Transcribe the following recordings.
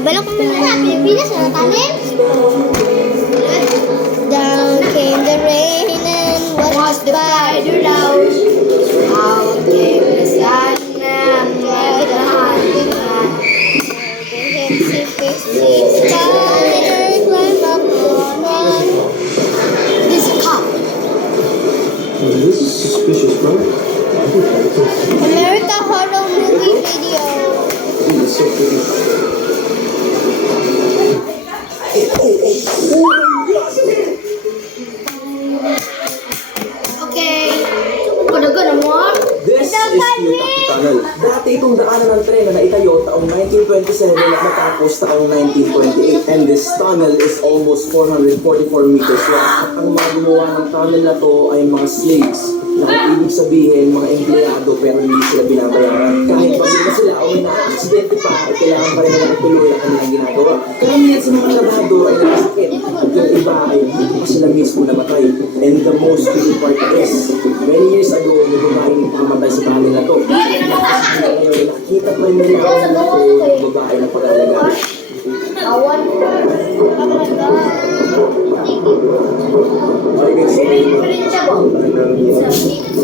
Babala ko muna sa Pilipinas, sa tanin. Down came the rain and was the spider loud. Out came the sun and left the hunting man. The hipsy pixie spider climbed up the front. This is a cop. This is suspicious, bro. America Horror Movie Video. This is so pretty. Okay. Gano'n mo? This is Kitaki Tunnel. Dati itong daanan ng tren na naitayo taong 1927 at natapos taong 1928. And this tunnel is almost 444 meters long. Ang mga gumawa ng tunnel na to ay mga slaves. Na ibig sabihin, mga empleyado pero hindi sila binabayaran. Kahit pag na sila o may na-aksidente pa, ay kailangan pa rin nila tuloy ang kanilang ginagawa. Karamihan sa mga trabahador ay nakasakit. At yung iba ay hindi pa sila mismo namatay. And the most tricky part is, many years ago, may babae na pumatay sa tunnel na to. Ngayon, nakita pa rin nila ang babae na pag-alagaan. Awan.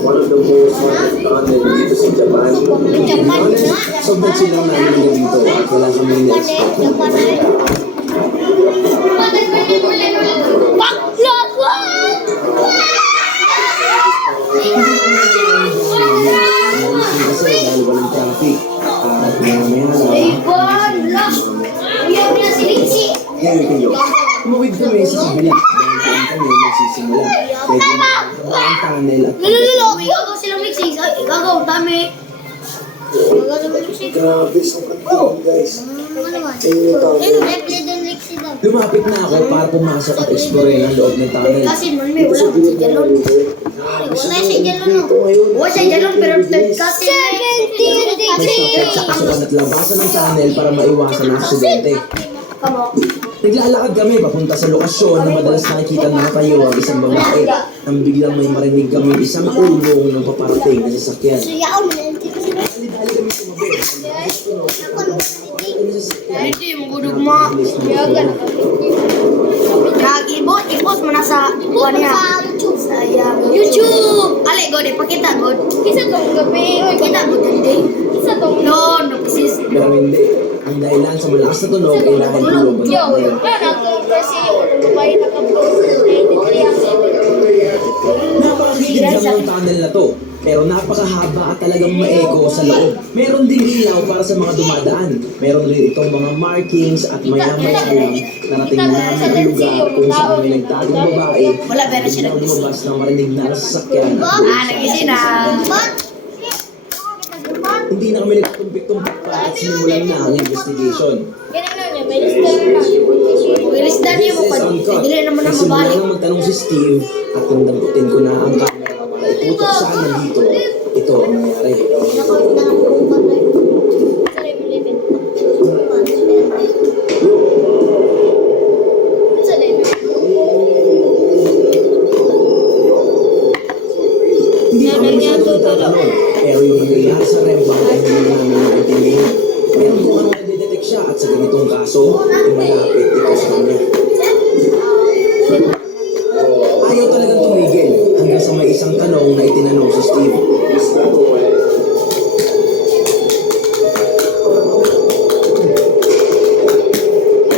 One of the most tunnel dito sa Japan. Sobrang silang namin dito at wala kami kasi dahil walang traffic at here we can go. Tumawid kami sa kabila dahil kami magsisimula. Pwede na ang tunnel at Gagaw silang mixing. Gagaw, dami. Gagaw silang mixing. grabe, sobrang galing guys. Lumapit na ako para pumasok at explore ang loob ng tunnel. Kasi man may wala si Jalon. Wala si Jalon no. Wala si Jalon pero third kasi May sa kasukan at labasan ng tunnel para maiwasan ang aksidente. Naglalakad kami papunta sa lokasyon na madalas nakikita na tayo ang isang babae nang biglang may marinig kami isang ulong ng paparating na sasakyan. Dali-dali kami sumabi. Hindi mo gudugma. Nag-ibot mo na sa YouTube. Ale, God, ipakita, God. Kisa tong gabi. Kita, God, hindi. Kisa tong no, sis. Pero hindi. Ang dahilan sa malakas na tunog ay dahil tulog ang tunnel. Napakagigid lang ng tunnel na to. Pero napakahaba at talagang maeko sa loob. Meron ding ilaw para sa mga dumadaan. Meron rin itong mga markings at maya-maya lang narating na namin ang lugar kung saan may nagtagong babae. Wala, pero siya na lumabas ng marinig na sasakyan. nagising na. Hindi na kami nagtumpik-tumpik pa at sinimulan na ang investigation. Ilisdan niyo mo pa. Hindi naman na Nagsimula mabalik. nang magtanong si Steve at nang damputin ko na ang camera para iputok saan nandito. Ito ang nangyari. Hindi kami nakakita noon. Pero yung nangyayari sa Rembang ay hindi namin maintindihan. Pero kung ano na-detect siya at sa ganitong kaso, malapit ito sa kanya. Ayaw talagang tumigil hanggang sa may isang tanong na itinanong si Steve.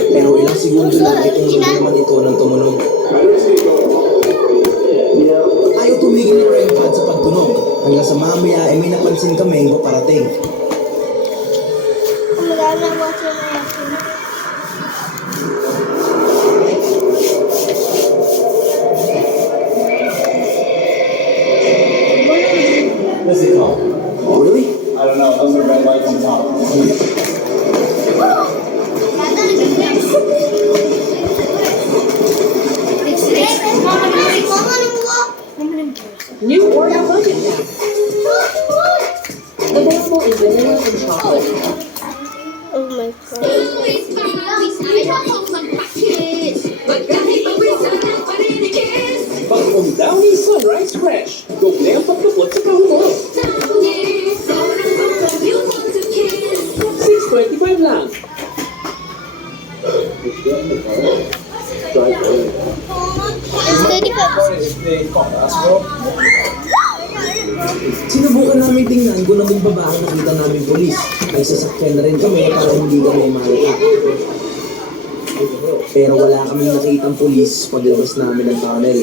Pero ilang segundo lang ay tumunog naman ito ng tumunog. Ayaw tumigil ni Rempad sa pagtunog hanggang sa mamaya ay may napansin kaming paparating. What's it called? Oh, really? I don't know. Those are red lights on top. New Oreo Budget Pack. Available in vanilla and chocolate. Oh my God. Bagong Downy Sunrise Fresh. Doble ang pagkabot sa kahulog. 6.25 lang. Steady pa. Sinubukan namin tingnan kung nung baba ang nakita namin polis. Ay sasakyan na rin kami para hindi kami malata. Pero wala kaming nakitang polis paglabas namin ng tunnel.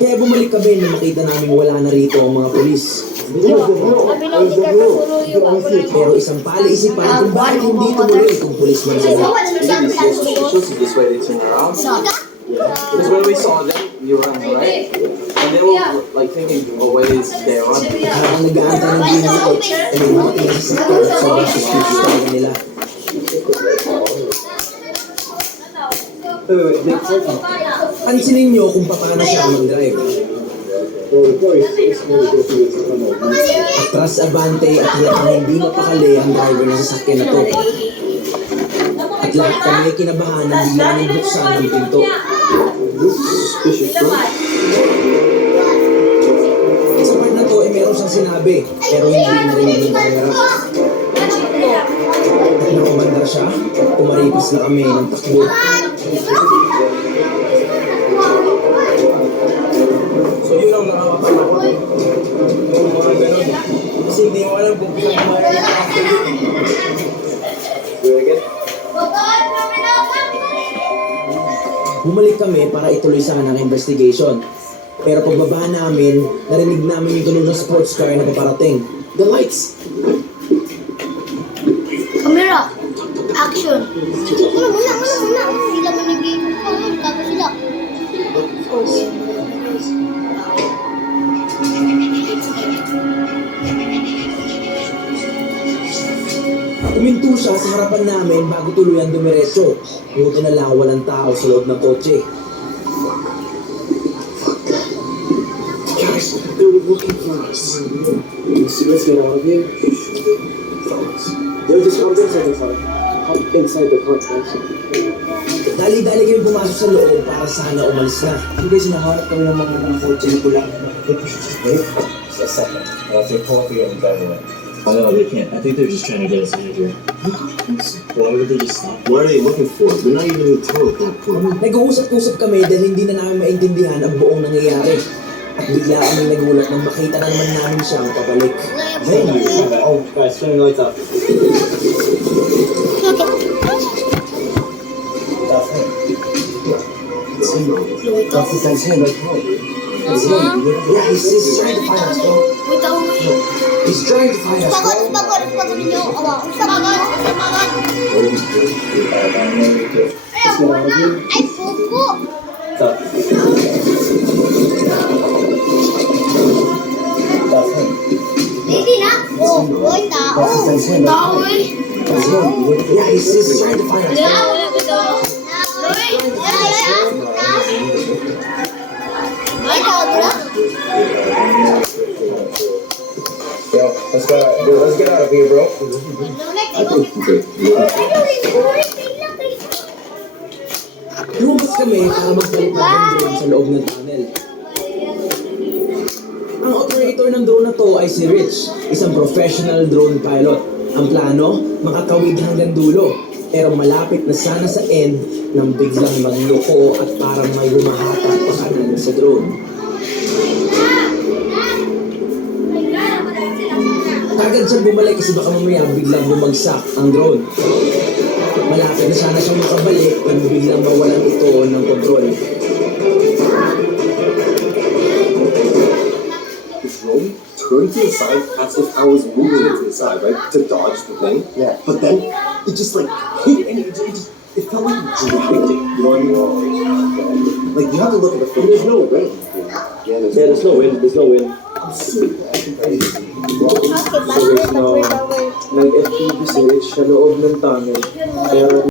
Kaya bumalik kami nung nakita namin wala na rito ang mga polis. Pero isang palaisipan kung bakit hindi tumuloy kung polis man sila. This way they turn around. Because when we saw them, you run, right? And they were like thinking, oh, where is they run? Habang nag-aantay ng green light, ay may mga tinasasakyan sa sobrang suspicious talaga nila. Pansinin nyo kung paano siya mag-drive. Atras abante at halatang hindi mapakali ang driver ng sasakyan na to. At lahat kami ay kinabahan ng bigla ng buksan ng pinto. Sa part na to ay meron siyang sinabi pero hindi narinig ng camera. At nakumandar siya, tumaripis na kami ng takbo. So yun ang nakakapagod. Yung mga ganun. Kasi hindi mo alam kung saan mo Bumalik kami para ituloy sana ang investigation. Pero pagbaba namin, narinig namin yung tunog ng sports car na paparating. The lights! Camera. Action. Muna. Hindi lang manigay. Tapos sila. Tuminto siya sa harapan namin bago tuluyan dumiretso. Buti na lang walang tao sa loob ng kotse. Guys, they were looking for us. Let's get out of here. They're just hop inside the car. Hop inside the car, guys. Dali-dali kami pumasok sa loob para sana umalis na. Hindi sinaharap kami ng mga kotse ko lang. Wait a second. I'll take coffee and drive away. Oh, no, they can't. I think they're just trying to get us out of here. Why would they just stop? What are they looking for? They're not even in the tow at that point. Nag-uusap-usap kami dahil hindi na namin maintindihan ang buong nangyayari. At bigla kami nagulat nang makita na naman namin siyang pabalik. Hey, oh, guys, turn the lights off. That's That's the guy's hand right now. Yeah, he's trying to find us, bro. Wait, He's trying to find us, bro. Pagod ninyo. Awa. Pagod. Ay, wala. Ay, pupo. Stop. That's him. Hindi na. Oh, boy, tao. Tao eh. Yeah, he's trying to find us, bro. Wala ba ito? Ay, tao ba? Yo, let's get out of here, bro. Lumabas kami para magbalik ng drone sa loob ng tunnel. Ang operator ng drone na to ay si Rich, isang professional drone pilot. Ang plano, makatawid hanggang dulo. Pero malapit na sana sa end nang biglang magloko at parang may humahatak pa kanan sa drone. Agad siyang bumalik kasi baka mamaya biglang bumagsak ang drone. Malapit na sana siyang makabalik nang biglang mawalan ito ng kontrol. This drone turned to the side as if I was moving it to the side, right? To dodge the thing. Yeah. But then it just like hit and it felt like it dragged it. You know what I mean? Like you have to look at the film. There's no wind. Yeah, there's no wind. There's no wind. I'm so Okay, basta. Nag-FPV si Rich sa loob ng tunnel. Pero